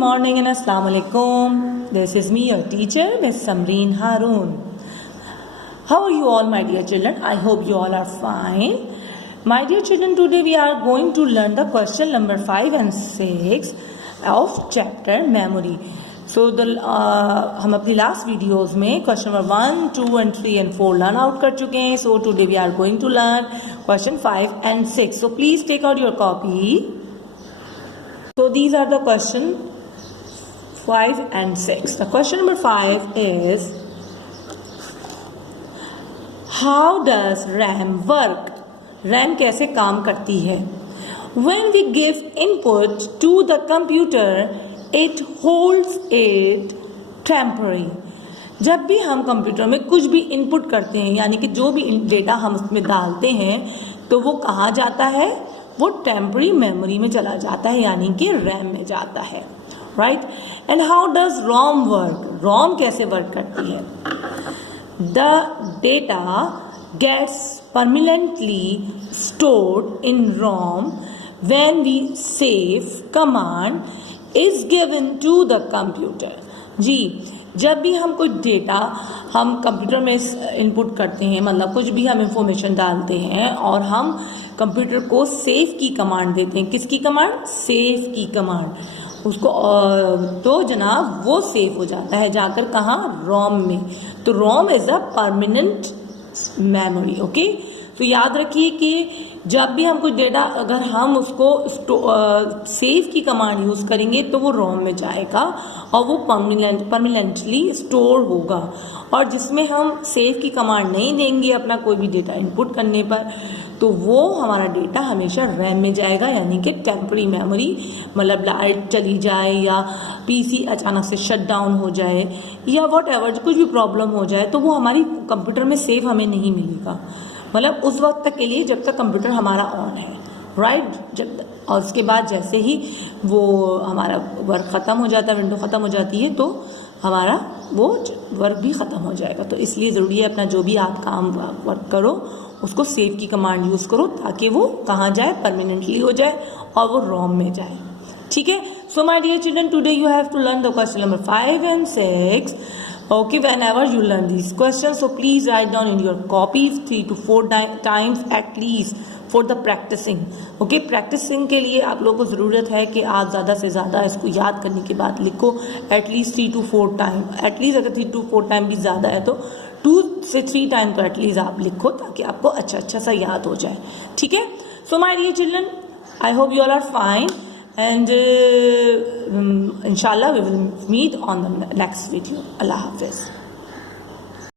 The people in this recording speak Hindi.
morning and Assalamu alaikum. This is me, your teacher, Miss Samreen Haroon. How are you all, my dear children? I hope you all are fine. My dear children, today we are going to learn the question number 5 and 6 of chapter memory. So हम अपनी लास्ट वीडियोस में question number 1, 2 and 3 and 4 learn out कर चुके हैं. So today we are going to learn question 5 and 6. So please take out your copy. So these are the question 5 and 6. The question number 5 is, how does RAM work? RAM कैसे काम करती है? When we give input to the computer, it holds it temporary. जब भी हम कंप्यूटर में कुछ भी इनपुट करते हैं, यानी कि जो भी डेटा हम उसमें डालते हैं, तो वो कहाँ जाता है? वो टेम्पररी मेमोरी में चला जाता है, यानी कि रैम में जाता है. Right. And how does ROM work? ROM कैसे वर्क करती है? The data gets permanently stored in ROM when we save command is given to the computer. जी, जब भी हम कोई डेटा हम कंप्यूटर में इनपुट करते हैं, मतलब कुछ भी हम इंफॉर्मेशन डालते हैं और हम कंप्यूटर को सेव की कमांड देते हैं. किसकी कमांड? सेव की कमांड. उसको तो जनाब वो सेव हो जाता है जाकर कहाँ? रोम में. तो ROM is a permanent memory. Okay. तो याद रखिए कि जब भी हम कुछ डेटा, अगर हम उसको सेव की कमांड यूज़ करेंगे तो वो रोम में जाएगा और वो परमानेंटली स्टोर होगा. और जिसमें हम सेव की कमांड नहीं देंगे अपना कोई भी डेटा इनपुट करने पर, तो वो हमारा डेटा हमेशा रैम में जाएगा, यानी कि टेम्पररी मेमोरी. मतलब लाइट चली जाए या पीसी अचानक से शट डाउन हो जाए या वॉट एवर कुछ भी प्रॉब्लम हो जाए, तो वो हमारी कंप्यूटर में सेव हमें नहीं मिलेगा. मतलब उस वक्त तक के लिए जब तक कंप्यूटर हमारा ऑन है. राइट. जब और उसके बाद जैसे ही वो हमारा वर्क ख़त्म हो जाता है, विंडो ख़त्म हो जाती है, तो हमारा वो वर्क भी ख़त्म हो जाएगा. तो इसलिए ज़रूरी है अपना जो भी आप काम वर्क करो उसको सेव की कमांड यूज़ करो, ताकि वो कहाँ जाए? परमानेंटली हो जाए और वो रोम में जाए. ठीक है. So my dear children, today you have to learn the question number 5 and 6. Okay, whenever you learn these questions, so please write down in your copies 3 to 4 times at least for the practicing. Okay, practicing के लिए आप लोगों को ज़रूरत है कि आप ज़्यादा से ज़्यादा इसको याद करने के बाद लिखो at least 3 to 4 time. At least अगर 3 to 4 टाइम भी ज़्यादा है तो 2 से 3 टाइम तो एटलीस्ट आप लिखो, ताकि आपको अच्छा सा याद हो जाए. ठीक है. So my dear children, I hope you all are fine. And inshallah we will meet on the next video. Allah Hafiz.